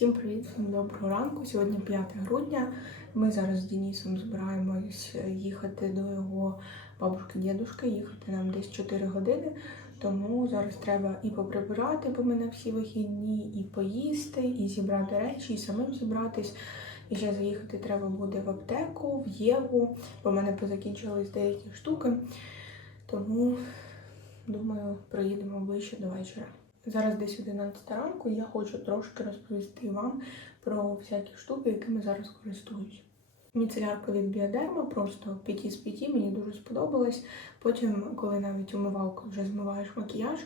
Всім привіт, всім доброго ранку. Сьогодні 5 грудня. Ми зараз з Денисом збираємось їхати до його бабушки дідушки їхати нам десь 4 години. Тому зараз треба і поприбирати, бо ми на всі вихідні, і поїсти, і зібрати речі, і самим зібратись. І ще заїхати треба буде в аптеку, в Єву, бо в мене позакінчились деякі штуки. Тому, думаю, проїдемо ближче до вечора. Зараз десь 11 ранку, і я хочу трошки розповісти вам про всякі штуки, якими зараз користуюсь. Міцелярка від Біодерма, просто 5 з 5, мені дуже сподобалось. Потім, коли навіть умивалку вже змиваєш макіяж,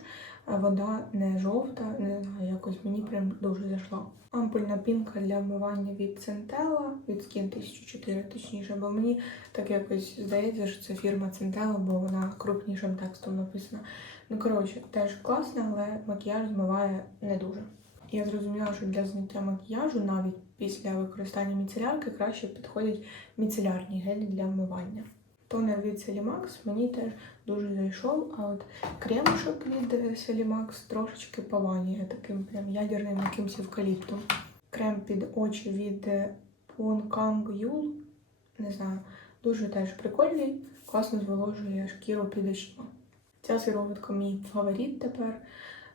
вода не жовта, не знаю, якось мені прям дуже зайшла. Ампульна пінка для вмивання від Centella, від Skin 1004, точніше, бо мені так якось здається, що це фірма Centella, бо вона крупнішим текстом написана. Ну, коротше, теж класна, але макіяж змиває не дуже. Я зрозуміла, що для зняття макіяжу навіть після використання міцелярки краще підходять міцелярні гелі для вмивання. Тонер від Celimax мені теж дуже зайшов, а от кремушок від Celimax трошечки пованіє таким прям ядерним якимось евкаліптом. Крем під очі від Punkang Yul, не знаю, дуже теж прикольний, класно зволожує шкіру під очима. Ця сироватка мій фаворит тепер.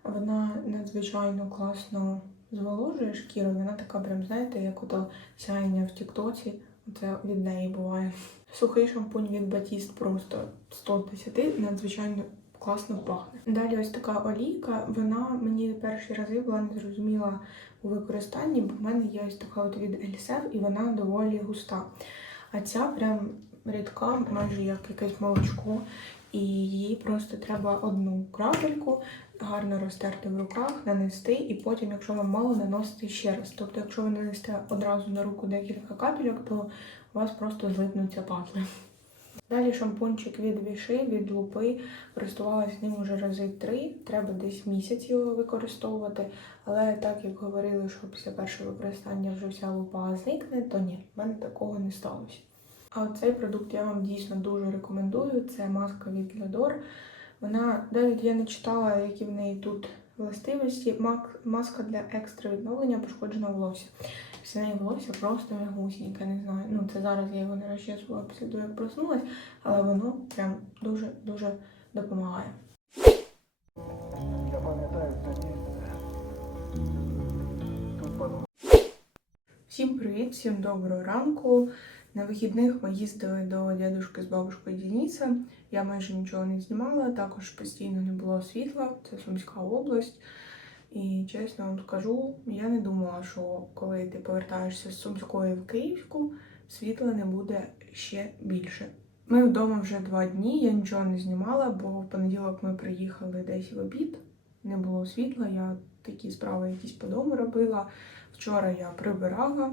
Вона надзвичайно класно зволожує шкіру. Вона така, прям, знаєте, як ото сяєння в Тіктоці. Це від неї буває. Сухий шампунь від Батіст просто 100 з 10, надзвичайно класно пахне. Далі ось така олійка. Вона мені перші рази була незрозуміла у використанні, бо в мене є ось така от від Ельсев, і вона доволі густа. А ця прям рідка, майже як якесь молочко. І її просто треба одну крапельку гарно розтерти в руках, нанести, і потім, якщо вам мало, наносити ще раз. Тобто, якщо ви нанесете одразу на руку декілька капельок, то у вас просто злипнуться патли. Далі шампунчик від віши, від лупи. Користувалася ним уже рази три. Треба десь місяць його використовувати. Але так як говорили, що після першого використання вже вся лупа зникне, то ні, в мене такого не сталося. А цей продукт я вам дійсно дуже рекомендую. Це маска від Ледор. Вона навіть я не читала, які в неї тут властивості. Мак, маска для екстра відновлення пошкодженого волосся. Після неї волосся просто гусіньке, не знаю. Ну, це зараз я його не розчесувала після того, як проснулась, але воно прям дуже-дуже допомагає. Я пам'ятаю це місце. Тут. Всім привіт, всім доброго ранку. На вихідних ми їздили до дядушки з бабушкою Дениса. Я майже нічого не знімала, також постійно не було світла, це Сумська область. І чесно вам скажу, я не думала, що коли ти повертаєшся з Сумської в Київську, світла не буде ще більше. Ми вдома вже два дні, я нічого не знімала, бо в понеділок ми приїхали десь в обід, не було світла, я такі справи якісь по дому робила. Вчора я прибирала.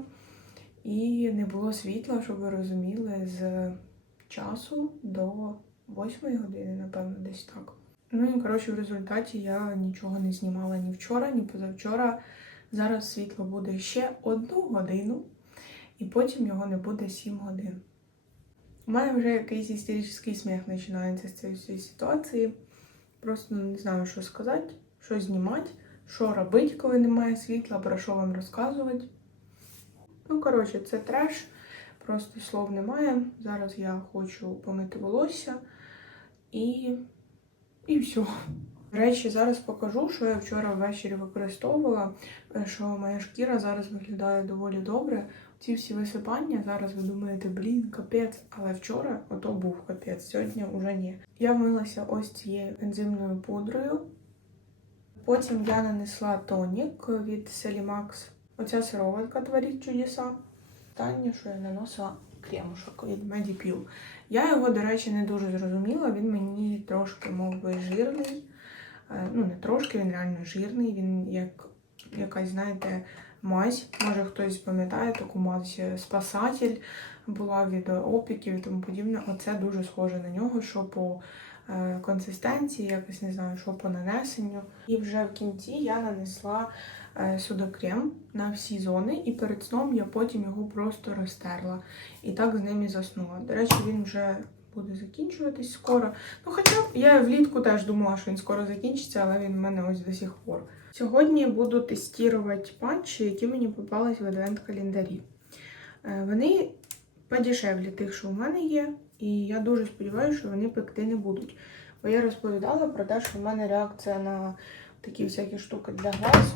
І не було світла, щоб ви розуміли, з часу до 8 години, напевно, десь так. Ну і коротше, в результаті я нічого не знімала ні вчора, ні позавчора. Зараз світло буде ще одну годину, і потім його не буде 7 годин. У мене вже якийсь істеричний сміх починається з цієї ситуації. Просто не знаю, що сказати, що знімати, що робити, коли немає світла, про що вам розказувати. Ну, коротше, це треш, просто слов немає. Зараз я хочу помити волосся і, і все. До речі, зараз покажу, що я вчора ввечері використовувала, е, що моя шкіра зараз виглядає доволі добре. Ці всі висипання, зараз ви думаєте, блін, капець, але вчора ото був капець, сьогодні вже ні. Я вмилася ось цією ензимною пудрою. Потім я нанесла тонік від Celimax. Оця сироватка творить чудеса. Останнє, що я наносила кремушок від Medipil. Я його, до речі, не дуже зрозуміла. Він мені трошки мов би жирний. Е, Ну, не трошки, він реально жирний. Він як якась, знаєте, мазь. Може хтось пам'ятає таку мазь спасатель була від опіків і тому подібне. Оце дуже схоже на нього, що по е, консистенції, якось не знаю, що по нанесенню. І вже в кінці я нанесла е, судокрем на всі зони, і перед сном я потім його просто розтерла. І так з ним і заснула. До речі, він вже буде закінчуватись скоро. Ну, хоча я влітку теж думала, що він скоро закінчиться, але він в мене ось до сих пор. Сьогодні буду тестувати патчі, які мені попались в адвент-календарі. Е, Вони подешевлі тих, що в мене є, і я дуже сподіваюся, що вони пекти не будуть. Бо я розповідала про те, що в мене реакція на такі всякі штуки для глаз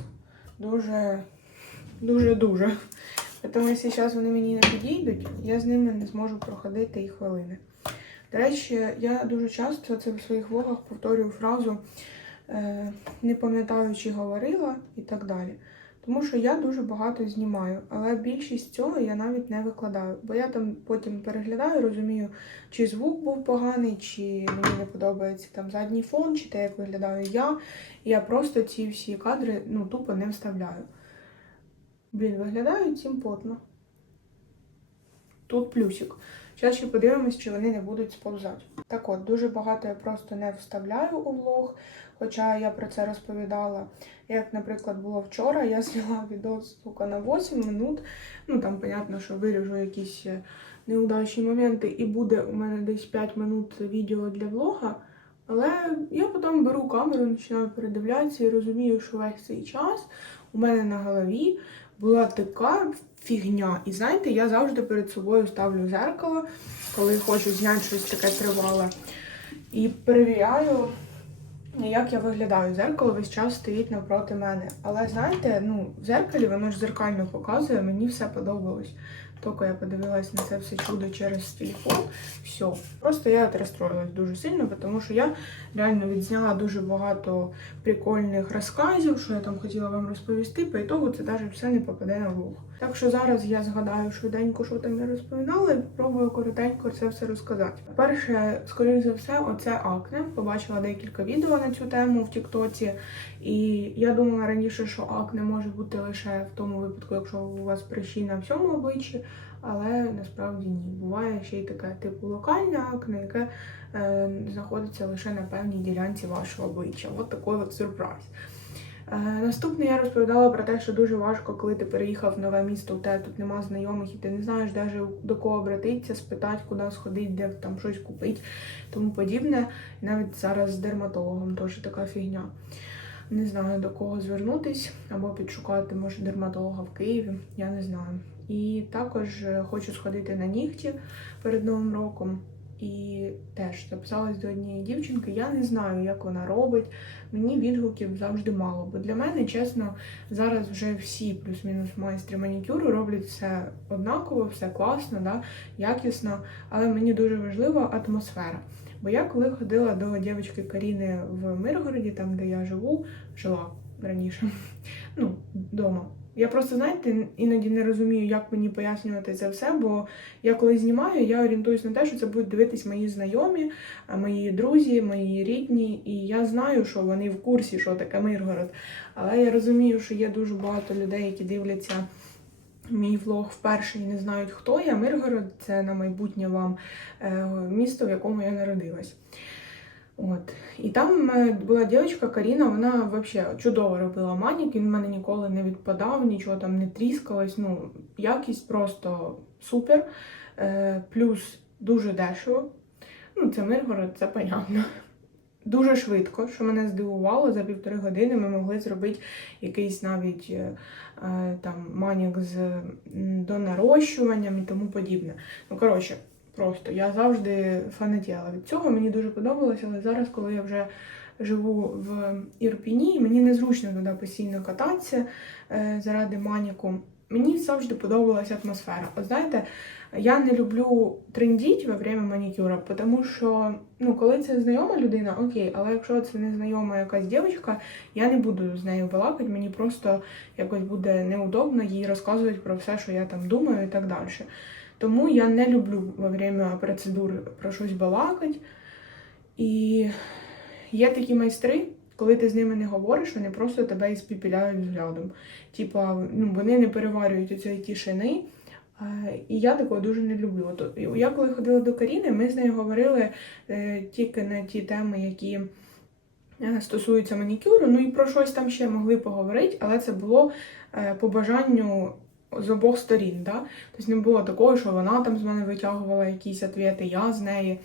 дуже, дуже, дуже. Тому якщо зараз вони мені не підійдуть, я з ними не зможу проходити і хвилини. До речі, я дуже часто це в своїх влогах повторюю фразу е, не пам'ятаю, чи говорила і так далі. Тому що я дуже багато знімаю, але більшість цього я навіть не викладаю. Бо я там потім переглядаю, розумію, чи звук був поганий, чи мені не подобається там задній фон, чи те, як виглядаю я. Я просто ці всі кадри ну, тупо не вставляю. Блін, виглядають симпотно. Тут плюсик. Зараз ще подивимось, чи вони не будуть сповзати. Так от, дуже багато я просто не вставляю у влог, хоча я про це розповідала. Як, наприклад, було вчора, я зняла відео сука, на 8 минут. Ну там, понятно, що виріжу якісь е, неудачні моменти, і буде у мене десь 5 минут відео для влога. Але я потім беру камеру, починаю передивлятися і розумію, що весь цей час у мене на голові була така фігня. І знаєте, я завжди перед собою ставлю зеркало, коли хочу зняти щось таке тривале. І перевіряю, як я виглядаю. Зеркало весь час стоїть навпроти мене. Але знаєте, ну, в зеркалі воно ж зеркально показує, мені все подобалось. Тільки я подивилась на це все чудо через телефон. Все. Просто я розстроїлась дуже сильно, тому що я реально відзняла дуже багато прикольних розказів, що я там хотіла вам розповісти. По ітогу це навіть все не попаде на влог. Так що зараз я згадаю швиденько, що там я розповідала, і спробую коротенько це все розказати. Перше, скоріш за все, оце акне. Побачила декілька відео на цю тему в Тіктоці. І я думала раніше, що акне може бути лише в тому випадку, якщо у вас прищі на всьому обличчі, але насправді ні. Буває ще й таке типу локальне акне, яке е, знаходиться лише на певній ділянці вашого обличчя. От такий от сюрприз. Е, Наступне я розповідала про те, що дуже важко, коли ти переїхав в нове місто, у тебе тут нема знайомих, і ти не знаєш навіть до кого обратитися, спитати, куди сходити, де там щось купити, тому подібне. Навіть зараз з дерматологом теж така фігня. Не знаю до кого звернутись або підшукати, може, дерматолога в Києві, я не знаю. І також е, хочу сходити на нігті перед Новим роком. І теж записалась до однієї дівчинки. Я не знаю, як вона робить. Мені відгуків завжди мало. Бо для мене, чесно, зараз вже всі плюс-мінус майстри манікюру роблять все однаково, все класно, да, якісно. Але мені дуже важлива атмосфера. Бо я коли ходила до дівчинки Каріни в Миргороді, там де я живу, жила раніше, ну, вдома. Я просто, знаєте, іноді не розумію, як мені пояснювати це все, бо я коли знімаю, я орієнтуюсь на те, що це будуть дивитись мої знайомі, мої друзі, мої рідні, і я знаю, що вони в курсі, що таке Миргород. Але я розумію, що є дуже багато людей, які дивляться мій влог вперше і не знають, хто я. Миргород це на майбутнє вам е, місто, в якому я народилась. От. І там е, була дівчинка Каріна, вона взагалі чудово робила манік, він в мене ніколи не відпадав, нічого там не тріскалось. Ну, якість просто супер. Е, плюс дуже дешево. Ну, це Миргород, це понятно. Дуже швидко, що мене здивувало, за півтори години ми могли зробити якийсь навіть е, е, там манік з донарощуванням і тому подібне. Ну, коротше, просто я завжди фанатіла від цього. Мені дуже подобалося, але зараз, коли я вже живу в Ірпіні, мені незручно туди постійно кататися е, заради маніку. Мені завжди подобалася атмосфера. От знаєте, я не люблю трендіть во время манікюра, тому що ну, коли це знайома людина, окей, але якщо це незнайома якась дівчинка, я не буду з нею балакати, мені просто якось буде неудобно їй розказувати про все, що я там думаю і так далі. Тому я не люблю во время процедур про щось балакати. І є такі майстри, коли ти з ними не говориш, вони просто тебе іспіпіляють взглядом. Типа, ну, вони не переварюють тишини. Е, І я такого дуже не люблю. Я коли ходила до Каріни, ми з нею говорили е, тільки на ті теми, які е, стосуються манікюру. Ну і про щось там ще могли поговорити, але це було е, по бажанню з обох сторін. Да? Тобто не було такого, що вона там з мене витягувала якісь відповіді, я з неї.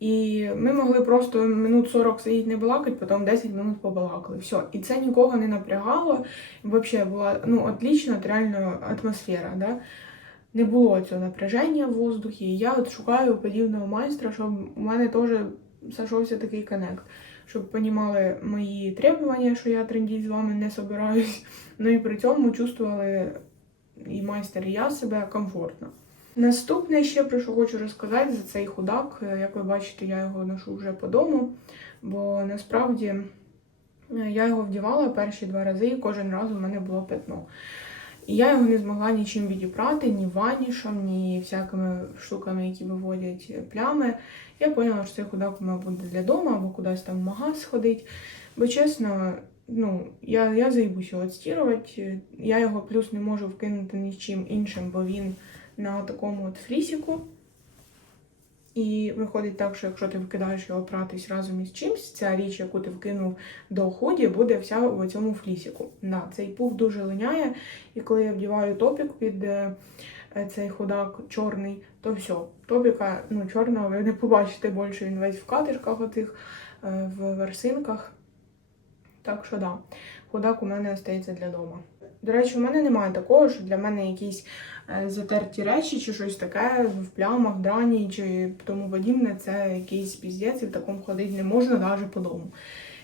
І ми могли просто минут 40 сидіти не балакати, потім 10 минут побалакали. Все. І це нікого не напрягало. Взагалі була ну, отлічна реально атмосфера. Да? Не було цього напряження в воздухі. Я от шукаю подібного майстра, щоб у мене теж зайшовся такий коннект. Щоб понімали мої требування, що я трендіть з вами не собираюсь. Ну і при цьому чувствували і майстер, і я себе комфортно. Наступне ще про що хочу розказати за цей худак. Е, Як ви бачите, я його ношу вже по дому, бо насправді е, я його вдівала перші два рази, і кожен раз у мене було пятно. І я його не змогла нічим відібрати, ні ванішем, ні всякими штуками, які виводять плями. Я поняла, що цей худак у мене буде для дому або кудись там в магаз сходить. Бо чесно, ну, я, я його відстірувати. Я його плюс не можу вкинути нічим іншим, бо він на такому от флісіку. І виходить так, що якщо ти вкидаєш його пратись разом із чимсь, ця річ, яку ти вкинув до ході, буде вся в цьому флісіку. Да, цей пух дуже линяє, і коли я вдіваю топік під е, е, цей худак чорний, то все. Топіка ну, чорного ви не побачите більше, він весь в катишках оцих, е, в версинках. Так що да, худак у мене остається для дома. До речі, у мене немає такого, що для мене якісь е, затерті речі чи щось таке в плямах, драні чи тому подібне, це якийсь піздець, і в такому ходити не можна навіть по дому.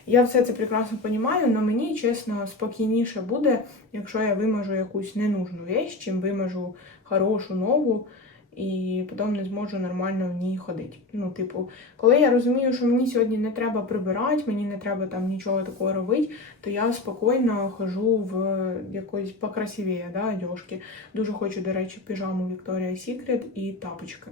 Я все це прекрасно розумію, але мені, чесно, спокійніше буде, якщо я вимажу якусь ненужну річ, чим вимажу хорошу нову і потім не зможу нормально в ній ходити. Ну, типу, коли я розумію, що мені сьогодні не треба прибирати, мені не треба там нічого такого робити, то я спокійно хожу в якоїсь покрасивіє, да, одежки. Дуже хочу, до речі, піжаму Victoria's Secret і тапочки.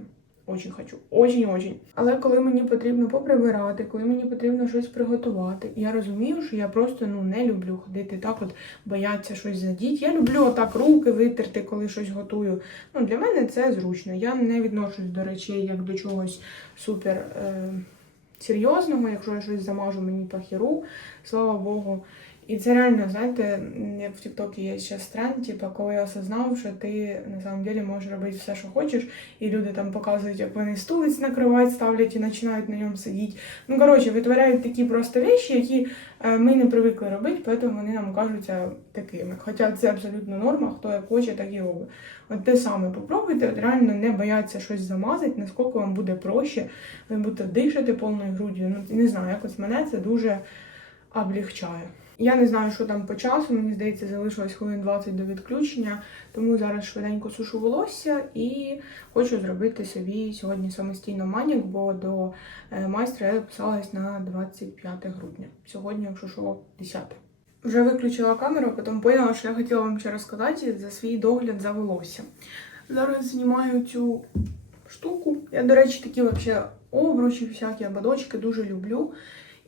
Очень хочу, очень-очень. Але коли мені потрібно поприбирати, коли мені потрібно щось приготувати, я розумію, що я просто ну не люблю ходити так, от бояться щось задіти. Я люблю отак руки витерти, коли щось готую. Ну для мене це зручно. Я не відношусь до речей як до чогось супер е, серйозного. Якщо я щось замажу, мені похеру, слава Богу. І це реально, знаєте, як в Тіктокі є ще тренд, типу, коли я осознав, що ти на самом деле можеш робити все, що хочеш, і люди там показують, як вони стулиць накривають, ставлять і починають на ньому сидіти. Ну, коротше, витворяють такі просто речі, які е, ми не привикли робити, тому вони нам кажуться такими. Хоча це абсолютно норма, хто як хоче, так і робить. От те саме попробуйте, от реально не бояться щось замазати, наскільки вам буде проще, ви будете дишати повною груддю. Ну, не знаю, якось мене це дуже облегчає. Я не знаю, що там по часу. Мені здається, залишилось хвилин 20 до відключення, тому зараз швиденько сушу волосся і хочу зробити собі сьогодні самостійно манік, бо до е, майстра я записалась на 25 грудня. Сьогодні, якщо що, 10. Вже виключила камеру, потім поняла, що я хотіла вам ще розказати за свій догляд за волоссям. Зараз знімаю цю штуку. Я, до речі, такі вообще обручі, всякі ободочки дуже люблю.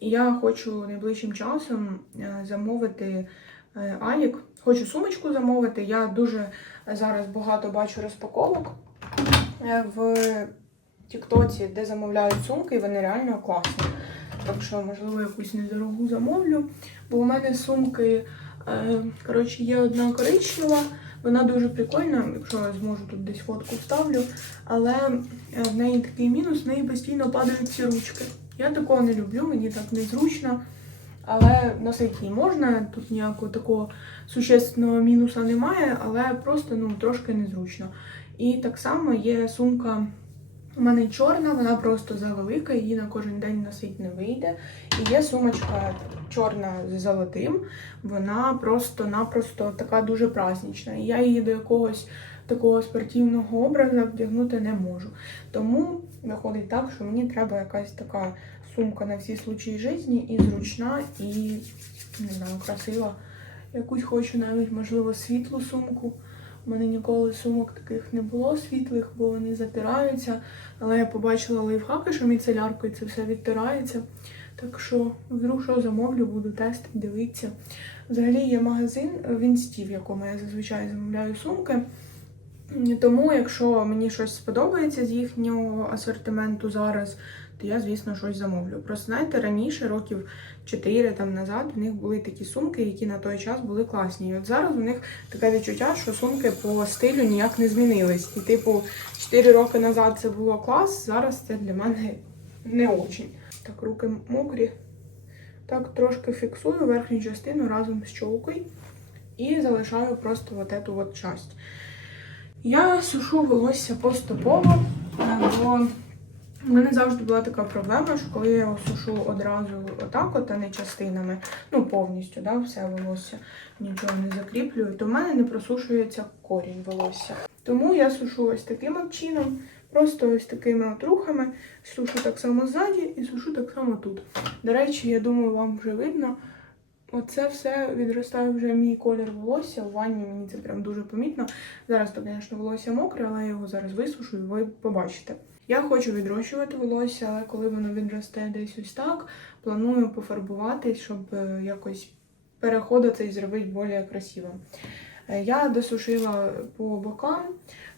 І я хочу найближчим часом е, замовити е, Алік. Хочу сумочку замовити. Я дуже зараз багато бачу розпаковок е, в Тіктоці, де замовляють сумки, і вони реально класні. Так що, можливо, якусь недорогу замовлю. Бо у мене сумки, коротше, є одна коричнева. Вона дуже прикольна, якщо я зможу тут десь фотку вставлю. Але в неї такий мінус, в неї постійно падають ці ручки. Я такого не люблю, мені так незручно. Але носити її можна, тут ніякого такого существенного мінуса немає, але просто ну, трошки незручно. І так само є сумка у мене чорна, вона просто завелика, її на кожен день носити не вийде. І є сумочка чорна з золотим, вона просто-напросто така дуже празднична. І я її до якогось такого спортивного образу вдягнути не можу. Тому виходить так, що мені треба якась така сумка на всі случаї житті і зручна, і не знаю, красива. Якусь хочу навіть, можливо, світлу сумку. У мене ніколи сумок таких не було світлих, бо вони затираються. Але я побачила лайфхаки, що міцеляркою це все відтирається. Так що, вдруг що замовлю, буду тестити, дивитися. Взагалі є магазин Вінстів, в якому я зазвичай замовляю сумки. Тому, якщо мені щось сподобається з їхнього асортименту зараз, то я, звісно, щось замовлю. Просто знаєте, раніше, років 4 там назад, в них були такі сумки, які на той час були класні. І от зараз у них таке відчуття, що сумки по стилю ніяк не змінились. І, типу, 4 роки назад це було клас, зараз це для мене не очень. Так, руки мокрі. Так, трошки фіксую верхню частину разом з чолкою і залишаю просто вот эту вот часть. Я сушу волосся поступово, е, бо в мене завжди була така проблема, що коли я його сушу одразу отак, от, а не частинами, ну повністю, да, все волосся, нічого не закріплюю, то в мене не просушується корінь волосся. Тому я сушу ось таким от чином, просто ось такими от рухами, сушу так само ззаді і сушу так само тут. До речі, я думаю, вам вже видно. Оце все відростає вже мій колір волосся. У ванні мені це прям дуже помітно. Зараз то, звісно, волосся мокре, але я його зараз висушу і ви побачите. Я хочу відрощувати волосся, але коли воно відросте десь ось так, планую пофарбувати, щоб е, якось переход цей зробити більш красивим. Е, Я досушила по бокам,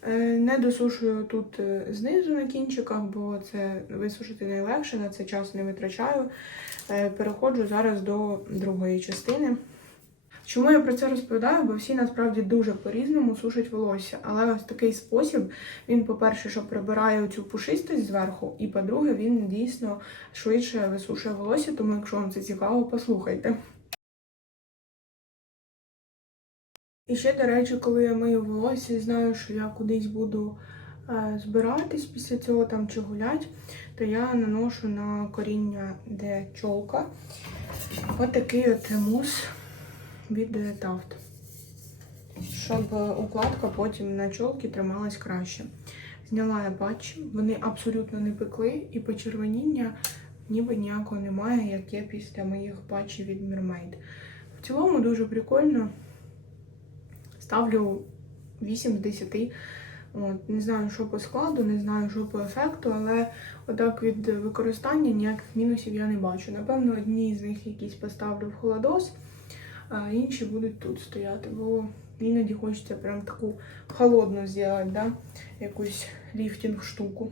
е, не досушую тут знизу на кінчиках, бо це висушити найлегше, на це час не витрачаю. Е, Переходжу зараз до другої частини. Чому я про це розповідаю? Бо всі насправді дуже по-різному сушать волосся. Але ось такий спосіб, він, по-перше, що прибирає цю пушистость зверху, і по-друге, він дійсно швидше висушує волосся, тому якщо вам це цікаво, послухайте. І ще, до речі, коли я мию волосся знаю, що я кудись буду збиратись після цього там чи гулять, то я наношу на коріння, де чолка, отакий от мус від е, Taft, щоб е, укладка потім на чолки трималась краще. Зняла я патчі, вони абсолютно не пекли, і почервоніння ніби ніякого немає, як є після моїх патчів від Mermaid. В цілому дуже прикольно. Ставлю 8 з 10. От, не знаю, що по складу, не знаю, що по ефекту, але отак від використання ніяких мінусів я не бачу. Напевно, одні з них якісь поставлю в холодос, а інші будуть тут стояти, бо іноді хочеться прям таку холодну зробити, да? якусь ліфтінг штуку.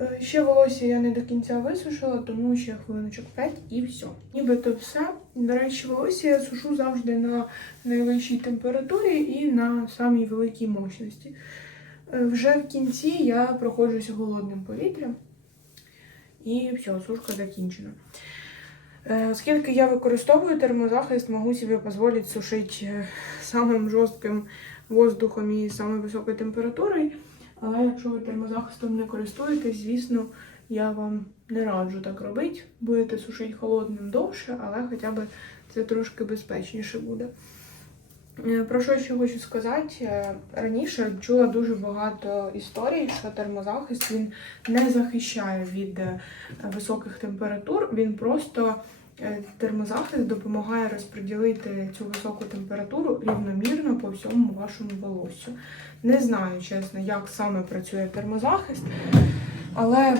Е, Ще волосся я не до кінця висушила, тому ще хвилиночок 5 і все. Нібито все. До речі, волосся я сушу завжди на найвищій температурі і на самій великій мощності. Е, Вже в кінці я проходжуся голодним повітрям. І все, сушка закінчена. Е, Оскільки я використовую термозахист, можу собі дозволити сушити е, самим жорстким воздухом і самою високою температурою. Але якщо ви термозахистом не користуєтесь, звісно, я вам не раджу так робити. Будете сушити холодним довше, але хоча б це трошки безпечніше буде. Е, Про що ще хочу сказати? Е, Раніше чула дуже багато історій, що термозахист він не захищає від е, високих температур. Він просто термозахист допомагає розподілити цю високу температуру рівномірно по всьому вашому волоссю. Не знаю, чесно, як саме працює термозахист, але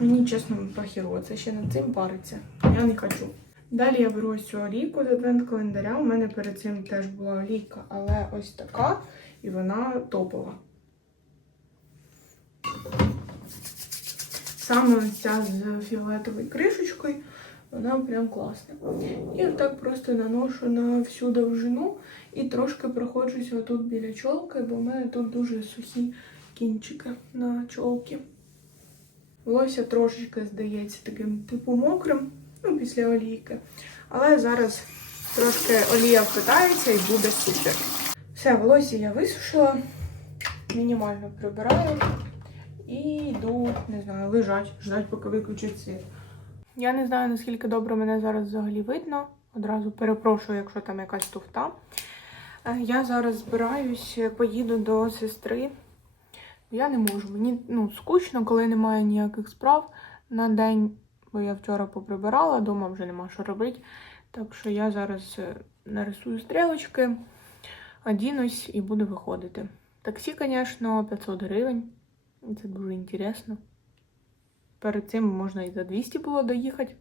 мені чесно похіро, це ще над цим париться. Я не хочу. Далі я беру ось цю олійку з адвент-календаря. У мене перед цим теж була олійка, але ось така, і вона топова. Саме ось ця з фіолетовою кришечкою, вона прям класна. І так просто наношу на всю довжину і трошки проходжуся тут біля чолки, бо в мене тут дуже сухі кінчики на чолки. Волосся трошечки здається таким типу мокрим, ну, після олійки. Але зараз трошки олія впитається і буде супер. Все, волосся я висушила, мінімально прибираю і йду, не знаю, лежать, ждать, поки виключить світ. Я не знаю, наскільки добре мене зараз взагалі видно. Одразу перепрошую, якщо там якась туфта. Е, Я зараз збираюсь, поїду до сестри. Я не можу. Мені ну, скучно, коли немає ніяких справ на день, бо я вчора поприбирала, вдома вже нема що робити. Так що я зараз е, нарисую стрілочки, одінусь і буду виходити. Таксі, звісно, 500 гривень. Це дуже інтересно. Перед цим можна і за 200 було доїхати.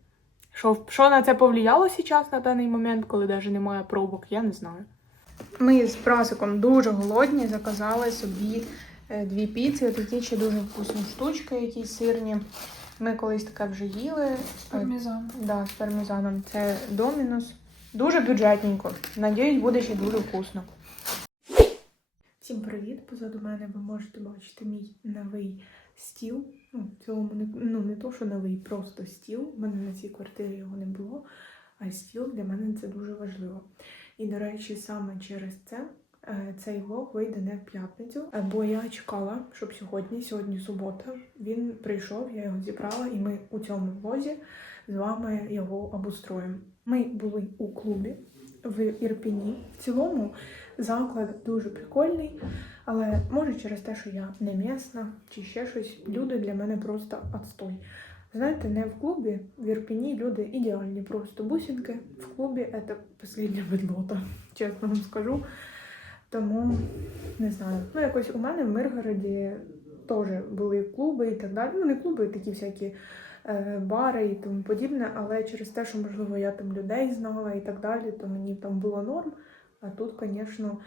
Що, що на це повлияло зараз на даний момент, коли навіть немає пробок, я не знаю. Ми з прасиком дуже голодні, заказали собі е, дві піци, такі ще дуже вкусні штучки, якісь сирні. Ми колись таке вже їли. Пармезан. Да, з пармезаном. Це домінус. Дуже бюджетненько. Надіюсь, буде ще дуже вкусно. Всім привіт! Позаду мене ви можете бачити мій новий стіл. Ну, в цілому не, ну, не то, що новий, просто стіл. У мене на цій квартирі його не було. А стіл для мене це дуже важливо. І, до речі, саме через це цей влог вийде не в п'ятницю, е, бо я чекала, щоб сьогодні, сьогодні субота, він прийшов, я його зібрала, і ми у цьому влозі з вами його обустроїмо. Ми були у клубі в Ірпіні. В цілому заклад дуже прикольний, але може через те, що я не місна чи ще щось, люди для мене просто отстой. Знаєте, не в клубі, в Ірпіні люди ідеальні, просто бусинки. В клубі це последня бедлота, чесно вам скажу. Тому не знаю. Ну, якось у мене в Миргороді теж були клуби і так далі. Ну, не клуби, такі всякі е, бари і тому подібне, але через те, що, можливо, я там людей знала і так далі, то мені там було норм. А тут, звісно,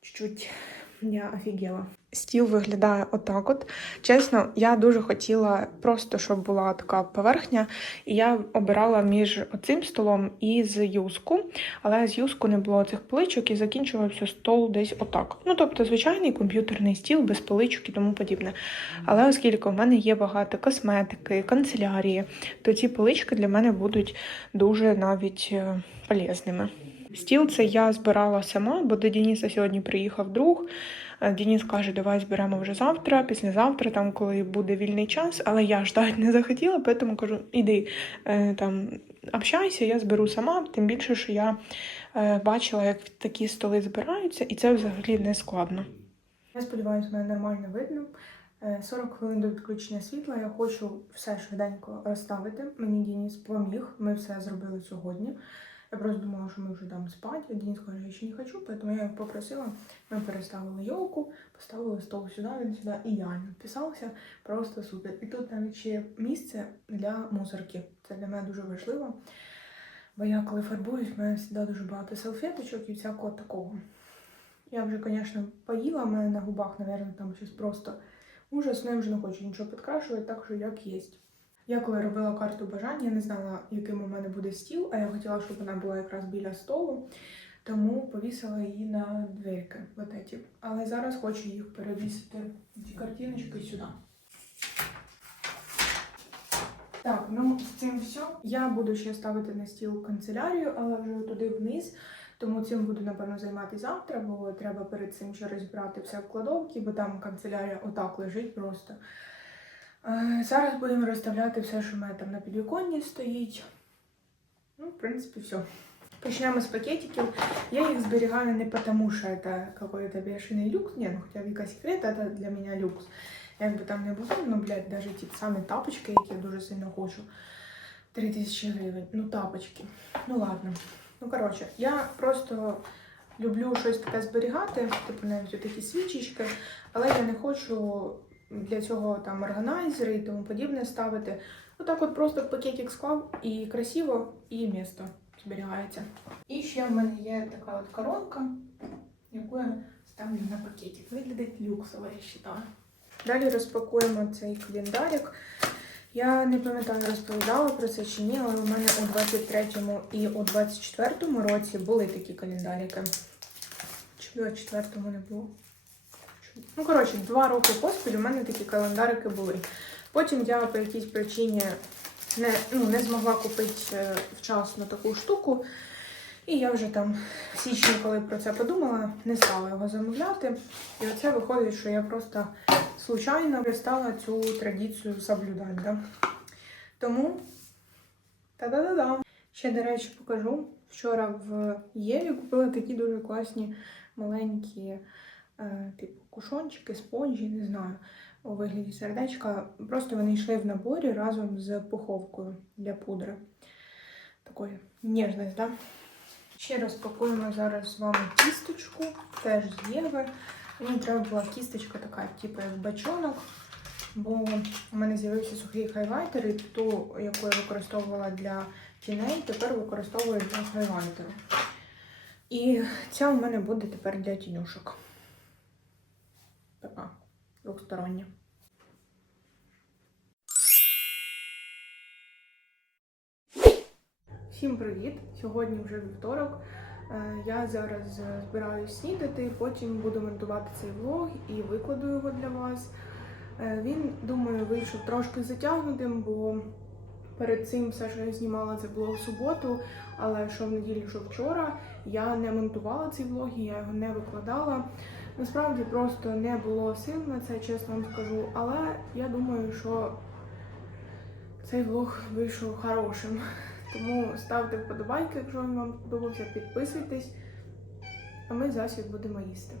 чуть-чуть я офігела. Стіл виглядає отак. От чесно, я дуже хотіла просто, щоб була така поверхня, і я обирала між оцим столом і з юску, але з юску не було цих поличок і закінчувався стол десь отак. Ну тобто, звичайний комп'ютерний стіл без поличок і тому подібне. Але оскільки в мене є багато косметики, канцелярії, то ці полички для мене будуть дуже навіть е, полезними. Стіл це я збирала сама, бо до Дениса сьогодні приїхав друг. Е, Денис каже, давай зберемо вже завтра, післязавтра, там, коли буде вільний час, але я ждати не захотіла, тому кажу, іди е, там общайся, я зберу сама, тим більше, що я е, бачила, як такі столи збираються, і це взагалі не складно. Я сподіваюся, мене нормально видно. Е, 40 хвилин до відключення світла. Я хочу все швиденько розставити. Мені Денис поміг, ми все зробили сьогодні. Я просто думала, що ми вже там спати. Денис каже, я ще не хочу, тому я його попросила. Ми переставили йолку, поставили стол сюди, він сюди ідеально вписався, просто супер. І тут навіть ще місце для мусорки. Це для мене дуже важливо. Бо я коли фарбуюсь, в мене завжди дуже багато салфеточок і всякого такого. Я вже, звісно, поїла, в мене на губах, мабуть, там щось просто ужас, але я вже не хочу нічого підкрашувати, так що як є. Я коли робила карту бажань, я не знала, яким у мене буде стіл, а я хотіла, щоб вона була якраз біля столу, тому повісила її на дверки. Эти. Але зараз хочу їх перевісити, ці картиночки сюди. Так, ну з цим все. Я буду ще ставити на стіл канцелярію, але вже туди вниз. Тому цим буду, напевно, займатися завтра, бо треба перед цим ще розібрати все в кладовці, бо там канцелярія отак лежить просто. Е, Зараз будемо розставляти все, що в мене там на підвіконні стоїть. Ну, в принципі, все. Почнемо з пакетиків. Я їх зберігаю не тому, що це какой-то бешений люкс. Ні, ну хоча Віка секрет, це для мене люкс. Як би там не було, ну, блядь, навіть ті самі тапочки, які я дуже сильно хочу. 3000 гривень. Ну, тапочки. Ну ладно. Ну, коротше, я просто люблю щось таке зберігати, типу навіть такі свічечки, але я не хочу для цього там органайзери і тому подібне ставити. Отак от просто пакетик склав і красиво, і місто зберігається. І ще в мене є така от коронка, яку я ставлю на пакетик. Виглядить люксово, я вважаю. Далі розпакуємо цей календарик. Я не пам'ятаю, розповідала про це чи ні, але у мене у 23-му і у 24-му році були такі календарики. Чи в 24-му не було? Ну, коротше, два роки поспіль у мене такі календарики були. Потім я по якійсь причині не, ну, не змогла купити е, вчасно таку штуку. І я вже там в січні, коли про це подумала, не стала його замовляти. І оце виходить, що я просто случайно перестала цю традицію соблюдати. Да? Тому та-да-да-да. Ще, до речі, покажу. Вчора в Єві купила такі дуже класні маленькі, типу, кушончики, спонжі, не знаю, у вигляді сердечка. Просто вони йшли в наборі разом з пуховкою для пудри. Такої ніжність, да? Ще розпакуємо зараз з вами кісточку, теж з Єви. Мені треба була кісточка така, типу як бачонок, бо у мене з'явився сухий хайлайтер, і ту, яку я використовувала для тіней, тепер використовую для хайлайтеру. І ця у мене буде тепер для тінюшок. Така двохстороння. Всім привіт! Сьогодні вже вівторок. Е, Я зараз збираюсь снідати, потім буду монтувати цей влог і викладу його для вас. Е, Він, думаю, вийшов трошки затягнутим, бо перед цим все, що я знімала, це було в суботу, але що в неділю, що вчора, я не монтувала цей влог, я його не викладала. Насправді просто не було сил на це, чесно вам скажу. Але я думаю, що цей влог вийшов хорошим. Тому ставте вподобайки, якщо він вам подобався, підписуйтесь, а ми зараз будемо їсти.